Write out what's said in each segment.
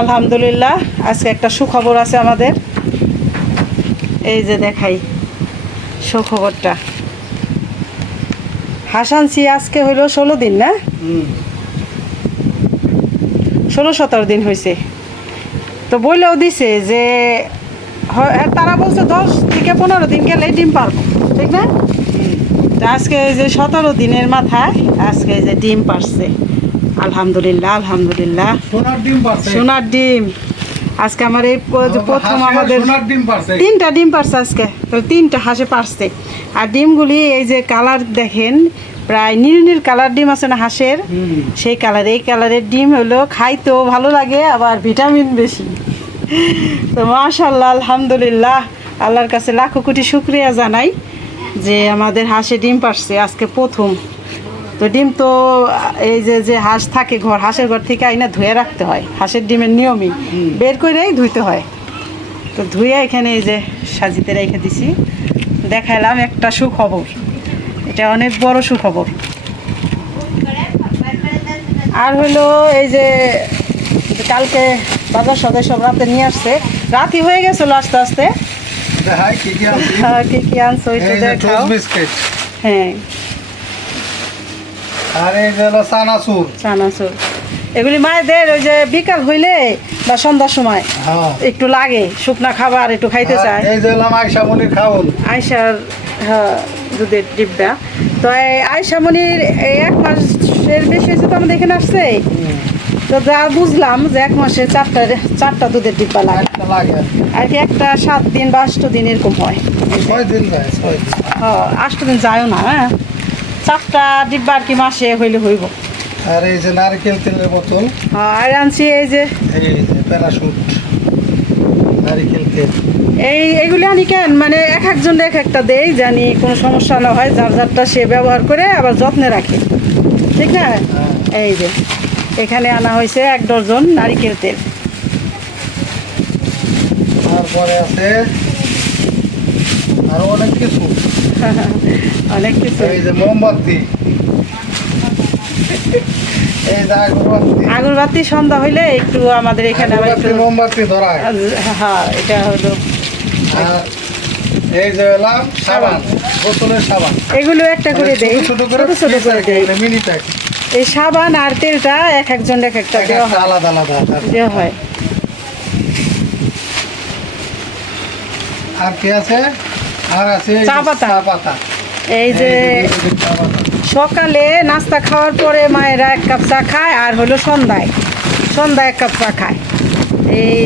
আলহামদুলিল্লাহ আজকে একটা সুখবর আছে আমাদের। এই যে দেখাই সুখবরটা। হাসানছি আজকে হইল 16 দিন, না 16-17 দিন হয়েছে। তো বইলেও দিছে যে তারা বলছে 10 থেকে 15 দিন গেলে ডিম পারবো, ঠিক না? তো আজকে এই যে 17 দিনের মাথায় আজকে এই যে ডিম পারছে। আলহামদুলিল্লাহ আলহামদুলিল্লাহ। সোনার ডিম আজকে আমার এই প্রথম আমাদের 3টা ডিম পারছে আজকে। তো 3টা হাঁসে পারছে। আর ডিমগুলি এই যে কালার দেখেন, প্রায় নীল কালার ডিম আছে না হাঁসের, সেই কালার। এই কালারের ডিম হলো খাইতেও ভালো লাগে, আবার ভিটামিন বেশি। তো মাশাআল্লাহ আলহামদুলিল্লাহ, আল্লাহর কাছে লাখো কোটি শুকরিয়া জানাই যে আমাদের হাঁসে ডিম পারছে আজকে প্রথম। তো ডিম তো এই যে হাঁস থাকে ঘর, হাঁসের ঘর থেকে আইনা ধুয়ে রাখতে হয়, হাঁসের ডিমের নিয়মই বের করেই ধুইতে হয়। তো ধুয়ে এখানে এই যে সাজিতে রেখে দিছি। দেখাইলাম একটা সুখবর, এটা অনেক বড় সুখবর। আর হলো এই যে কালকে বাজার সদাই সব রাতে নিয়ে আসছে, রাতই হয়ে গেছিল আস্তে আস্তে। কি কি আনছো এটা দেখাও। হ্যাঁ, আর এই যে হলো চানাচুর। চানাচুর এগুলি মায়েদের ওই যে বিকাল হইলে বা সন্ধ্যার সময় একটু লাগে, শুকনা খাবার একটু খাইতে চায়। এই যে হলো আয়শামনির খাওন, আয়শার দুধের ডিব্বা। তো এই আয়শামনির এই 1 মাসের বেশি হয়েছে তো আমাদের এখানে আসছে। তো যা বুঝলাম যে 1 মাসে 4টা দুধের ডিব্বা লাগে আর কি। একটা 7 দিন বা 8 দিন এরকম হয়। 6 দিন যায়, 8 দিন যায়ও না। হ্যাঁ, 4টা ডিব্বা আর কি মাসে হইলে হইব। আর এই যে নারকেল তেলের বোতল। আর আনছি এই যে প্যারাশুট নারকেল তেল। এইগুলি আনি কেন, মানে একজন এক একটা দেই, জানি কোনো সমস্যা না হয়, যার যারটা সে ব্যবহার করে আবার যত্নে রাখে, ঠিক না? এই যে এখানে আনা হয়েছে 1 ডজন নারকেল তেল। তারপরে আছে আরো অনেক কিছু অনেক কিছু। এই যে মোমবাতি, এই যে আগরবাতি সন্ধ্যা হইলে একটু আমাদের এখানে আবার একটু মোমবাতি ধরায়। হ্যাঁ, এটা হলো। আর এই যে হলাম সাবান, বোতলের সাবান, এগুলো একটা করে দেই, ছোট করে দেই মিনি প্যাক। এই সাবান আর তেলটা একজন এক একটা দেওয়া হয়, আলাদা আলাদা দেওয়া হয়। আর কি আছে? আর আছে চা পাতা। এই যে চা পাতা। সকালে নাস্তা খাওয়ার পরে মায়েরা 1 কাপ চা খায়, আর হলো সন্ধ্যায় 1 কাপ চা খায়। এই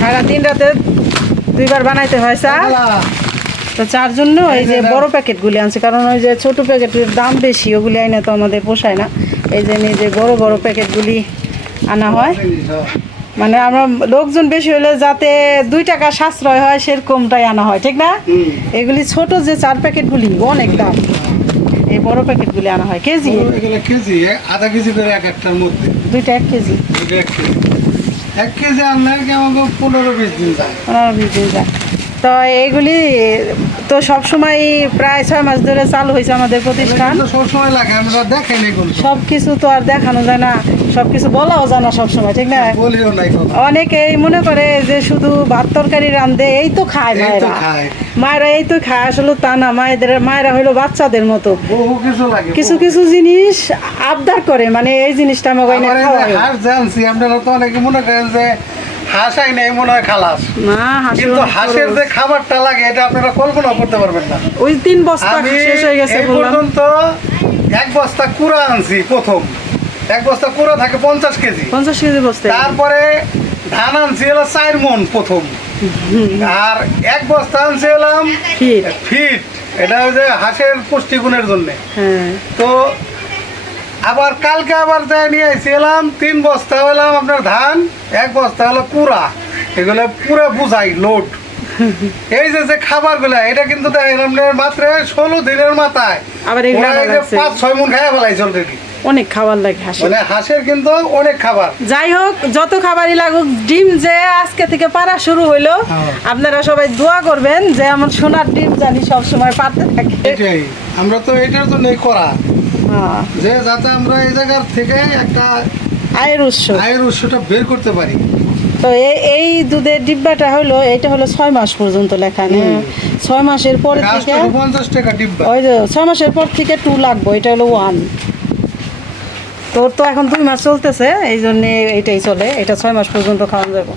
সারাদিন রাতে 2 বার বানাইতে হয় চা। তো চার জন্য এই যে বড় প্যাকেটগুলি আনছে, কারণ ওই যে ছোট প্যাকেটের দাম বেশি, ওগুলি আইনা তো আমাদের পোষায় না। এই যে যে বড় বড় প্যাকেটগুলি আনা হয়, মানে আমরা লোকজন বেশি হলে যাতে 2 টাকা সাশ্রয় হয় সেরকমটাই আনা হয়, ঠিক না? এগুলি ছোট যে 4 প্যাকেটগুলি অনেক দাম, এই বড় প্যাকেটগুলি আনা হয় কেজি। কেজি আধা কেজি করে একটার মধ্যে, 2টা 1 কেজি। 1 কেজি আনলে আমাকে 15-20 দিন যায়। 15-20 দিন যায়। তো এইগুলি তো সবসময় প্রায় 6 মাস ধরে চালু হয়েছে আমাদের প্রতিষ্ঠান। সবসময় লাগে, আমরা দেখাই নাই কোনো। সব কিছু তো আর দেখানো যায় না, সব কিছু বলাও যায় না সবসময়, ঠিক না? বলিও নাই। অনেকেই মনে করে যে শুধু ভাত তরকারি রান্ধে এই তো খায় মায়েরা এই তো খায়। আসলে তা না, মায়েরা হইলো বাচ্চাদের মতো, বহু কিছু লাগে, কিছু জিনিস আবদার করে, মানে এই জিনিসটা আমাকে হাঁস জানছি। আপনারা তো অনেকে মনে করেন যে হাঁসাই নেই মনে হয় খালাস না, কিন্তু হাঁসের যে খাবারটা লাগে এটা আপনারা কল্পনা করতে পারবেন না। ওই 3 বস্তা শেষ হয়ে গেছে পর্যন্ত। 1 বস্তা কুড়া আনছি প্রথম। 1 বস্তা কুড়া থাকে 50 কেজি। 50 কেজি বস্তা। তারপরে ধান আনছি হলো 4 মণ প্রথম। আর 1 বস্তা আনছি হলাম ফিট, এটা হচ্ছে হাঁসের পুষ্টিগুণের জন্য। তো আবার কালকে আবার যাই নিয়ে আসছিলাম 3 বস্তা হলাম আপনার ধান, 1 বস্তা হলো কুড়া। এগুলো পুরো বুঝাই লোড। এই যে খাবারগুলা, এটা কিন্তু দেখলাম মাত্র 16 দিনের মাথায় আবার 5-6 মণ খাইয়া ফেলাইছে অলরেডি। অনেক খাবার লাগে মানে হাঁসের কিন্তু অনেক খাবার। যাই হোক, যত খাবারই লাগুক, ডিম যে আজকে থেকে পারা শুরু হইলো, আপনারা সবাই দোয়া করবেন যে আমার সোনার ডিম জানি সব সময় পারতে থাকে। এটাই আমরা তো এটার জন্যই করা, যে যাতে আমরা এই জায়গার থেকে একটা আয়ের উৎসটা বের করতে পারি। তো এই দুধের ডিব্বাটা হলো, এটা হলো 6 মাস পর্যন্ত লেখা, 6 মাসের পর থেকে 50 টাকা ডিব্বা। ওই যে 6 মাসের পর থেকে 2 লাগবে, এটা হলো 1। তোর তো এখন 2 মাস চলতেছে, এই জন্যে এটাই চলে, এটা 6 মাস পর্যন্ত খাওয়ানো যাবে।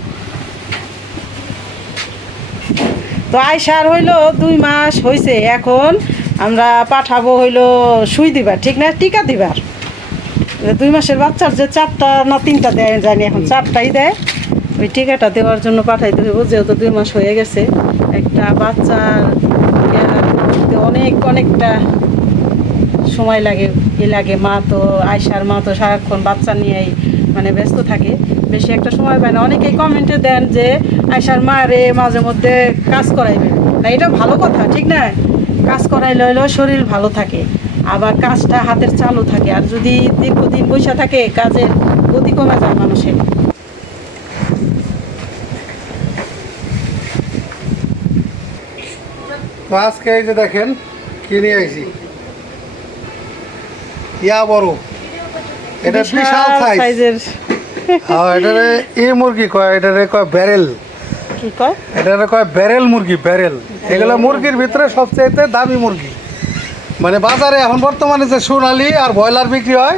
তো আয়সার হইলো 2 মাস হয়েছে, এখন আমরা পাঠাবো হইলো সুই দিবার, ঠিক না, টিকা দিবার। 2 মাসের বাচ্চার যে 4টা না 3টা দেয় জানি, এখন 4টাই দেয়। ওই টিকাটা দেওয়ার জন্য পাঠাইতে হবে, যেহেতু 2 মাস হয়ে গেছে। একটা বাচ্চার অনেকটা সময় লাগে, লাগে। মা তো আয়সার মা তো সারাক্ষণ বাচ্চা নিয়েই মানে ব্যস্ত থাকে, বেশি একটা সময় পায় না। অনেকেই কমেন্টে দেন যে আয়সার মা রে মাঝে মধ্যে কাজ করাইবে না, এটা ভালো কথা, ঠিক না। কাজ করাইলে হইলেও শরীর ভালো থাকে, আবার কাজটা হাতের চালু থাকে। আর যদি দীর্ঘদিন বসে থাকে, কাজের গতি কমে যায় মানুষের। তো আজকে এই যে দেখেন কি নিয়ে আইছি, ইয়া বড়, এটা বিশাল সাইজের। এটারে মুরগি কয়, এটারে কয় ব্যারেল। কি কয়? এটারে কয় ব্যারেল মুরগি, ব্যারেল। এগুলো মুরগির ভিতরে সবচেয়ে দামি মুরগি, মানে বাজারে এখন বর্তমানে যে সোনালি আর ব্রয়লার বিক্রি হয়,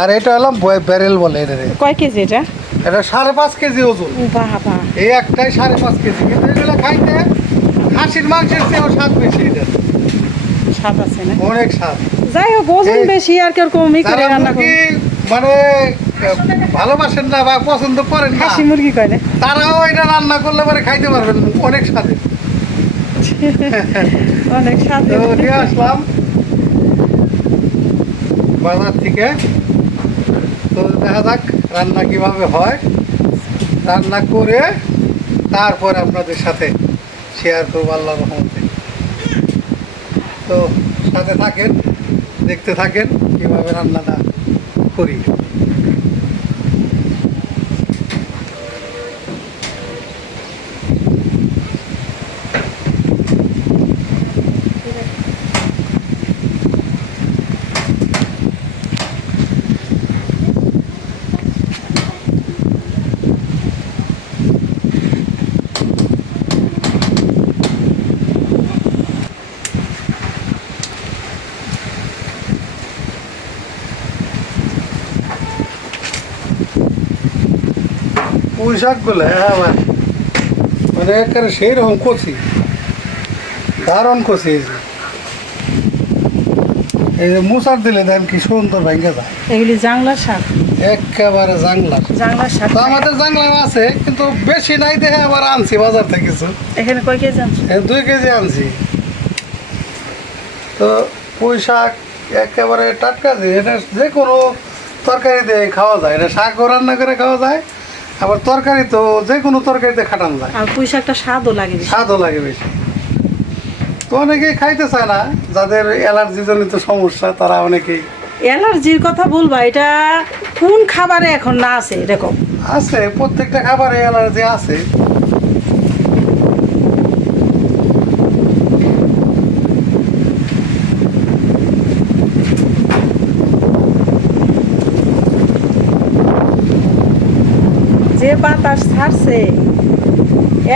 আর এটা হলাম ব্যারেল বলে। এটারে কয় কেজি এটা? এটা 5.5 কেজি ওজন। বাবা, এই একটাই 5.5 কেজি, কিন্তু এগুলো খাইতে খাসির মাংসের চেয়েও স্বাদ বেশি। এটা স্বাদ আছে না? অনেক স্বাদ। যাই হোক, ওজন বেশি আর কিরকম করে রান্না করি, মানে ভালোবাসেন না বা পছন্দ করেন না, খাসি মুরগি কয় না, তারাও এটা রান্না করলে পরে খাইতে পারবেন, অনেক স্বাদে। অনেক স্বাদ। তো নিয়ে আসলাম বাজার থেকে। তো দেখা যাক রান্না কিভাবে হয়, রান্না করে তারপর আপনাদের সাথে শেয়ার করবো আল্লাহর রহমতে। তো সাথে থাকেন, দেখতে থাকেন কিভাবে রান্নাটা করি। পুঁই শাকগুলো আমার মানে একেবারে সেই রকম কচি, দারুণ কচি। এই যে মুসার দিলে দেন কি সুন্দর ভেঙে যায়। এগুলি জাংলার শাক, একেবারে জাংলার শাক। তো আমাদের জাংলার আছে, কিন্তু বেশি নাই দেখে আবার আনছি বাজার থেকে কিছু। এখানে কয় কেজি আনছো? 2 কেজি আনছি। তো পুঁই শাক একেবারে টাটকা, এটা যে কোনো তরকারি দিয়ে খাওয়া যায়, এটা শাকও রান্না করে খাওয়া যায়, আবার তরকারি তো যে কোনো তরকারিতে খাটানো যায়। আর পুঁই শাকটা স্বাদও লাগে, স্বাদও লাগে বেশি। তো অনেকেই খাইতে চায় না, যাদের অ্যালার্জি জনিত সমস্যা তারা অনেকেই। অ্যালার্জির কথা বলবা, এটা কোন খাবারে এখন না আছে এরকম? আছে, প্রত্যেকটা খাবারে অ্যালার্জি আছে। যে বাতাস ছাড়ছে,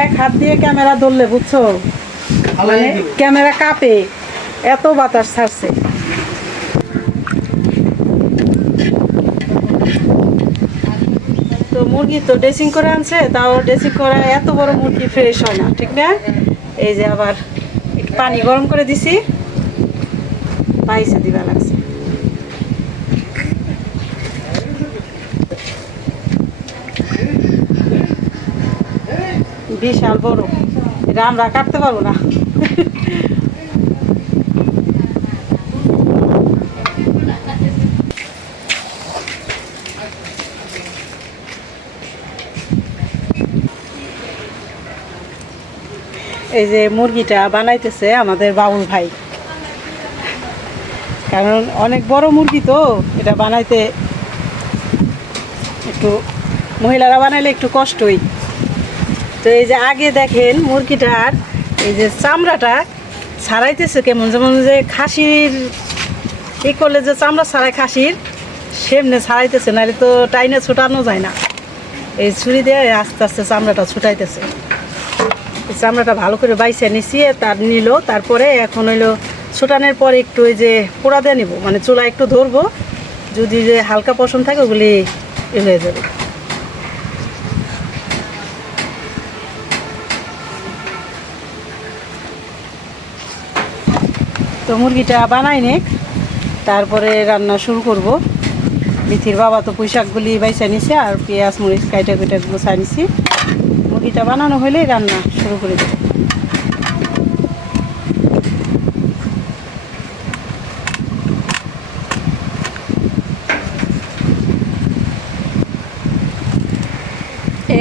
এক হাত দিয়ে ক্যামেরা ধরলে বুঝছো, মানে ক্যামেরা কাঁপে, এত বাতাস ছাড়ছে। তো মুরগি তো ড্রেসিং করে আনছে, তাও ড্রেসিং করা এত বড় মুরগি ফ্রেশ হয় না, ঠিক না। এই যে আবার একটু পানি গরম করে দিছি, পাইসে দিবা লাগছে। বিশাল বড়, এটা আমরা কাটতে পারবো না। এই যে মুরগিটা বানাইতেছে আমাদের বাবুল ভাই, কারণ অনেক বড় মুরগি তো এটা বানাইতে একটু, মহিলারা বানাইলে একটু কষ্টই। তো এই যে আগে দেখেন মুরগিটার এই যে চামড়াটা ছাড়াইতেছে কেমন, যেমন যে খাসির এই করলে যে চামড়া ছাড়াই খাসির, সেমনে ছাড়াইতেছে, নাহলে তো টাইনে ছোটানো যায় না। এই ছুরি দিয়ে আস্তে আস্তে চামড়াটা ছুটাইতেছে। এই চামড়াটা ভালো করে বাইছে নিছি, তার নিল। তারপরে এখন হইলো ছোটানোর পরে একটু ওই যে পোড়া দিয়ে নিব, মানে চুলা একটু ধরবো, যদি যে হালকা পশম থাকে ওগুলি হয়ে যাবে। তো মুরগিটা বানাই নেক, তারপরে রান্না শুরু করব। মিথির বাবা তো পুঁই শাকগুলি বাইসা নিছে আর পেঁয়াজ মরিচ কাইটা কুইটা গুছাই নিছি। মুরগিটা বানানো হলেই রান্না শুরু করে দেব।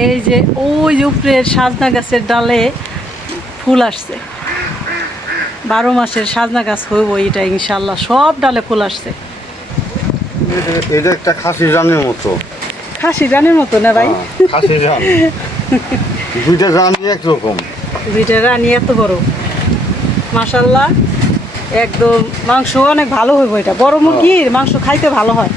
এই যে ওই উপরের সাজনা গাছের ডালে ফুল আসছে, 12 মাসের সাজনা গাছ হইব এটা ইনশাল্লাহ। সব ডালে ফুল আসছে। এটা একটা খাসি রানের মতো। খাসি রানের মতো না ভাই? খাসি রান, দুইটা রানই একরকম। দুইটা রানি এত বড়, মাশাল্লাহ। একদম মাংস অনেক ভালো হইব। এটা বড় মুরগির মাংস খাইতে ভালো হয়।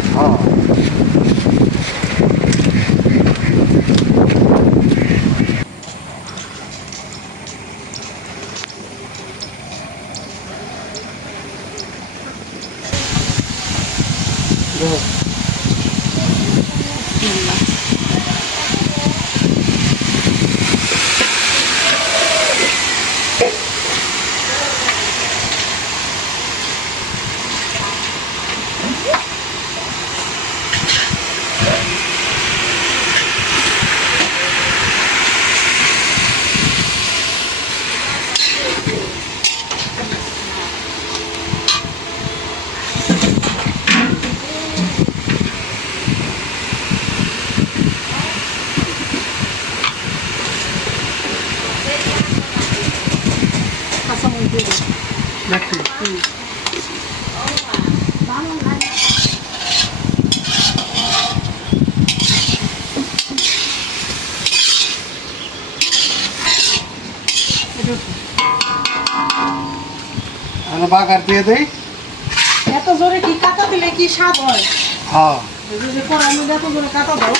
বাগার দিয়ে দেই। এত জোরে কি কাটা দিলে কি স্বাদ হয়? হ্যাঁ, যদি কড়াইয়ের মধ্যে এত জোরে কাটা দাও।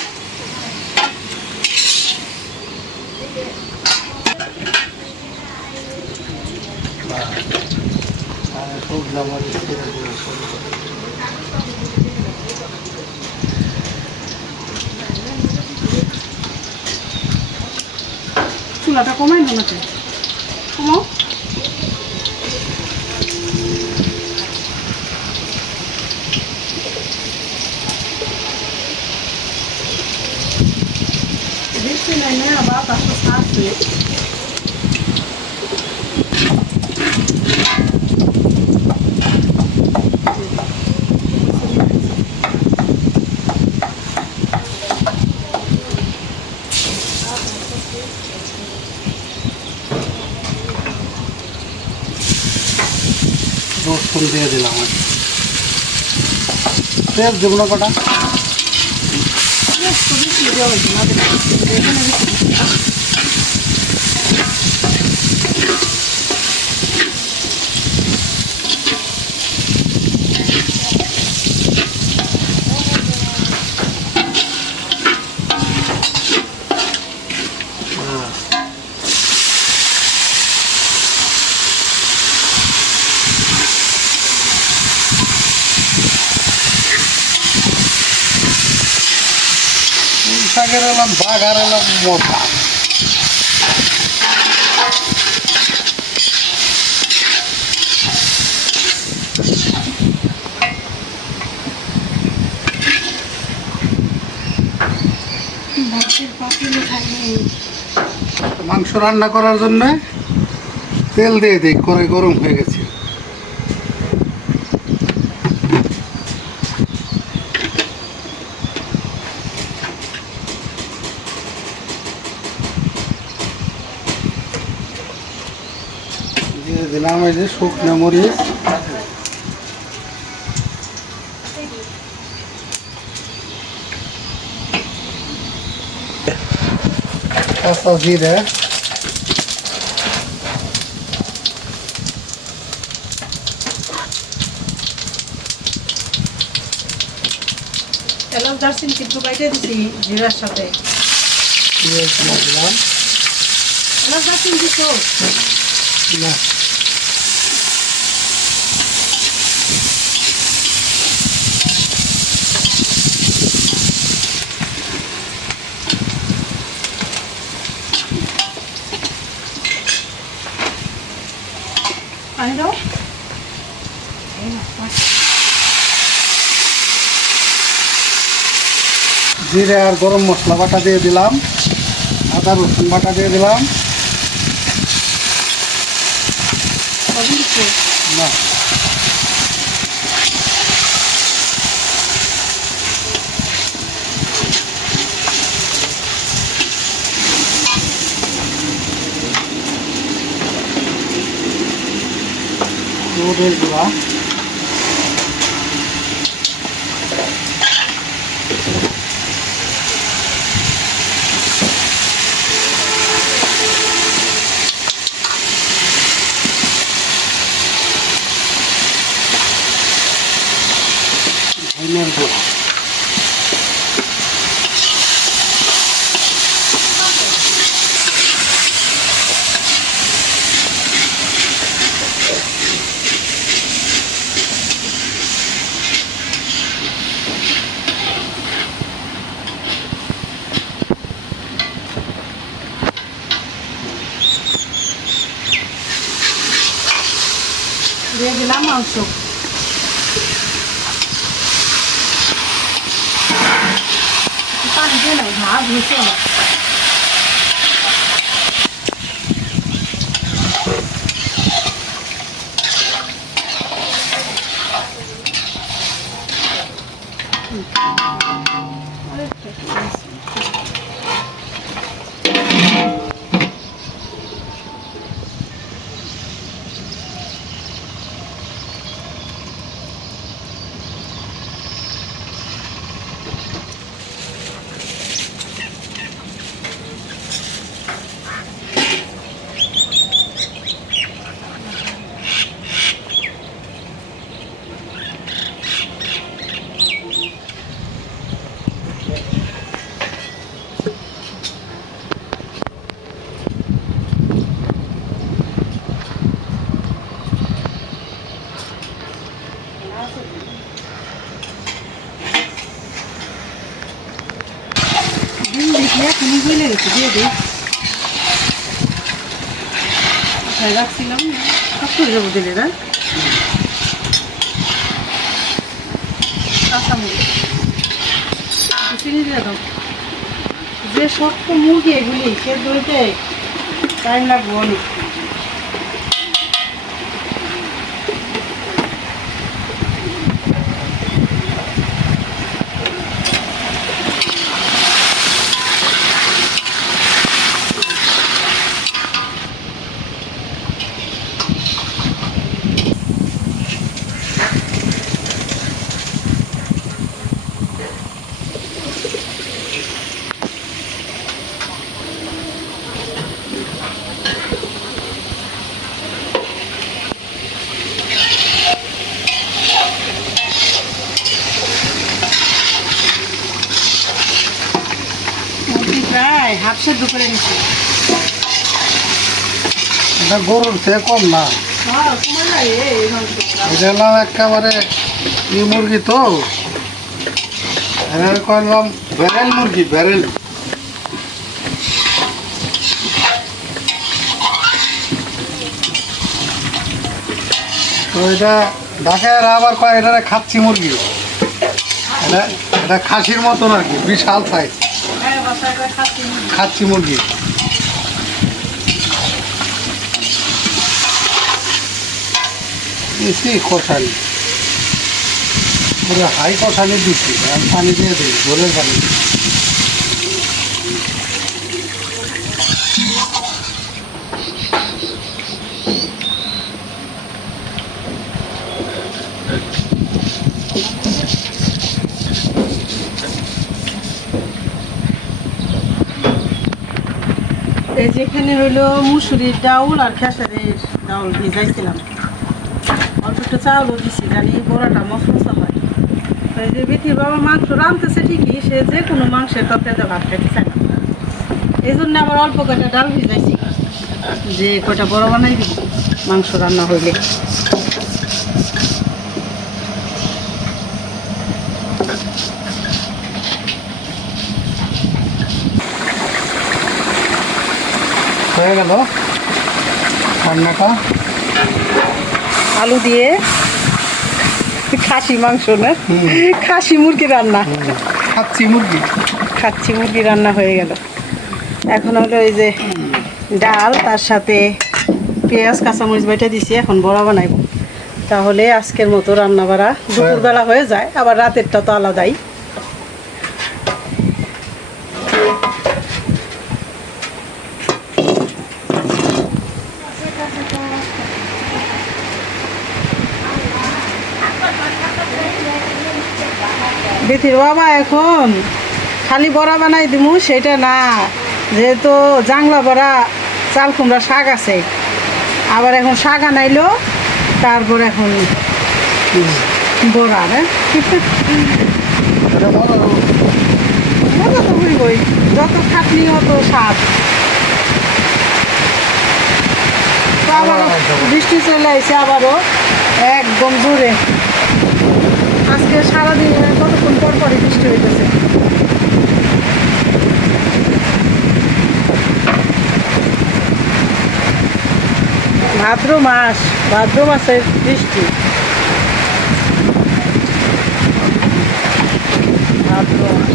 চুলাটা কমাই না নাকি? কমাও। বেশি নাই না, বাতাস আসছে। রসুন দিয়ে দিলাম। পেঁয়াজ দেবো না কটা? শাকের এলাম বাঘার এলাম মোটা। মাংস রান্না করার জন্য তেল দিয়ে দিই, কড়াই গরম হয়ে গেছে। দিয়ে দিলাম এই যে শুকনো মরিচ, কাঁচা জিরে, এলাচ দারচিনি কিন্তু বাইটে দিছি জিরার সাথে। পেঁয়াজ দিয়ে দিলাম। না পানি দাও। জিরে আর গরম মশলা বাটা দিয়ে দিলাম, আদা রসুন বাটা দিয়ে দিলাম। না হলুদের গুঁড়া, ধনিয়ার গুঁড়া, দিয়ে দিলাম মাংস। পানি দিয়ে নাই, ভাত হয়েছে না। এখনই গলে গেছে, দিয়ে দিই। রাখছিলাম সব করে যাবো দিলে না। চিনি দিয়ে দাও। যে শক্ত মুরগি এগুলি সেদ্ধ হইতে টাইম লাগবো অনেক। প্রায় হাফ সেদ্ধ করে নিচ্ছি। এটা গরুর থেকে কম না, এটা হলাম একেবারে ই মুরগি তো, এটা করলাম ব্যারেল মুরগি, ব্যারেল। তো এটা ঢাকায় আবার কয় এটা খাচ্ছি মুরগি, এটা এটা খাসির মতন আর কি, বিশাল সাইজ খাচ্ছি মুরগি। দিচ্ছি কষানি, পুরো হাই কষানি দিচ্ছি, আমি পানি দিয়ে দিই, ঝোলের পানি। এই যেখানে হইলো মুসুরির ডাউল আর খেসারির ডাউল ভিজাইছিলাম, অল্প একটু চাউলও দিচ্ছি, জানি বড়াটা মশমশা হয়। তো এই যে বিথির বাবা মাংস রাঁধতেছে ঠিকই, সে যে কোনো মাংসের তরকারিতে ভাত খাইতে চায় না। এই জন্য আবার অল্প কয়টা ডাল ভিজাইছি, যে কয়টা বড় বানাই দিব মাংস রান্না হইলে। হয়ে গেল রান্নাটা। আলু দিয়ে খাসি মাংস না, খাসি মুরগি রান্না, খাচ্ছি মুরগি। খাচ্ছি মুরগি রান্না হয়ে গেল। এখন হলো এই যে ডাল, তার সাথে পেঁয়াজ কাঁচামরিচ বেটে দিছি, এখন বড়া বানাইব। তাহলে আজকের মতো রান্না বাড়া দুপুরবেলা হয়ে যায়, আবার রাতেরটা তো আলাদাই। বেথির বাবা এখন খালি বড়া বানাই দিমু সেটা না, যেহেতু জাংলা বড়া চাল কুমড়া শাক আছে, আবার এখন শাক আনাইলো, তারপর এখন বড়া। হ্যাঁ মজা তো হইবই, যত খাটনি অত স্বাদ। তো আবারও বৃষ্টি চলে আসছে, আবারও একদম দূরে। আজকে সারাদিন কতক্ষণ পর পরই বৃষ্টি হইতেছে। ভাদ্র মাসের বৃষ্টি, ভাদ্র মাস।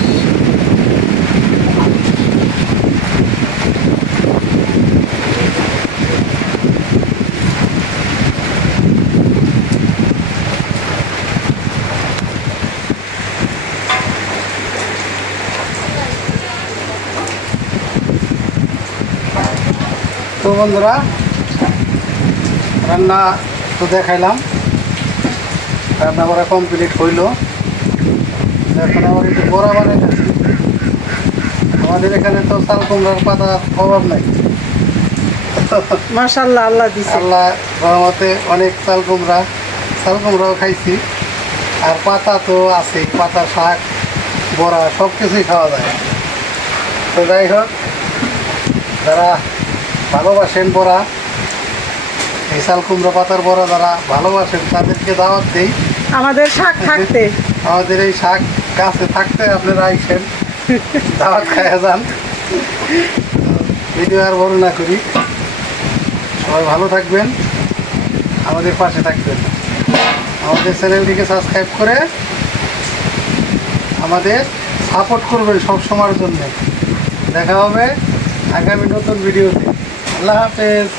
তো বন্ধুরা, রান্না তো দেখাইলাম, রান্না করা কমপ্লিট হইল। এখন আমার একটু বড়া বানাইতেছি। আমাদের এখানে তো চাল কুমড়ার পাতার অভাব নাই। মাশাআল্লাহ, আল্লাহ দিছে। আল্লাহ রহমতে অনেক চাল কুমড়াও খাইছি, আর পাতা তো আছে, পাতা শাক বড়া সব কিছুই খাওয়া যায়। তো যাই হোক, যারা ভালোবাসেন বড়া, এই চাল কুমড়া পাতার বড়া যারা ভালোবাসেন, তাদেরকে দাওয়াত দিই আমাদের শাক থাকতে, আমাদের এই শাক গাছে থাকতে আপনারা আইসেন, দাওয়াত খাইয়া যান। ভিডিও আর বড় না করি, সবাই ভালো থাকবেন, আমাদের পাশে থাকবেন, আমাদের চ্যানেলটিকে সাবস্ক্রাইব করে আমাদের সাপোর্ট করবেন সব সময়ের জন্য। দেখা হবে আগামী নতুন ভিডিওতে। আল্লাহ হাফেজ।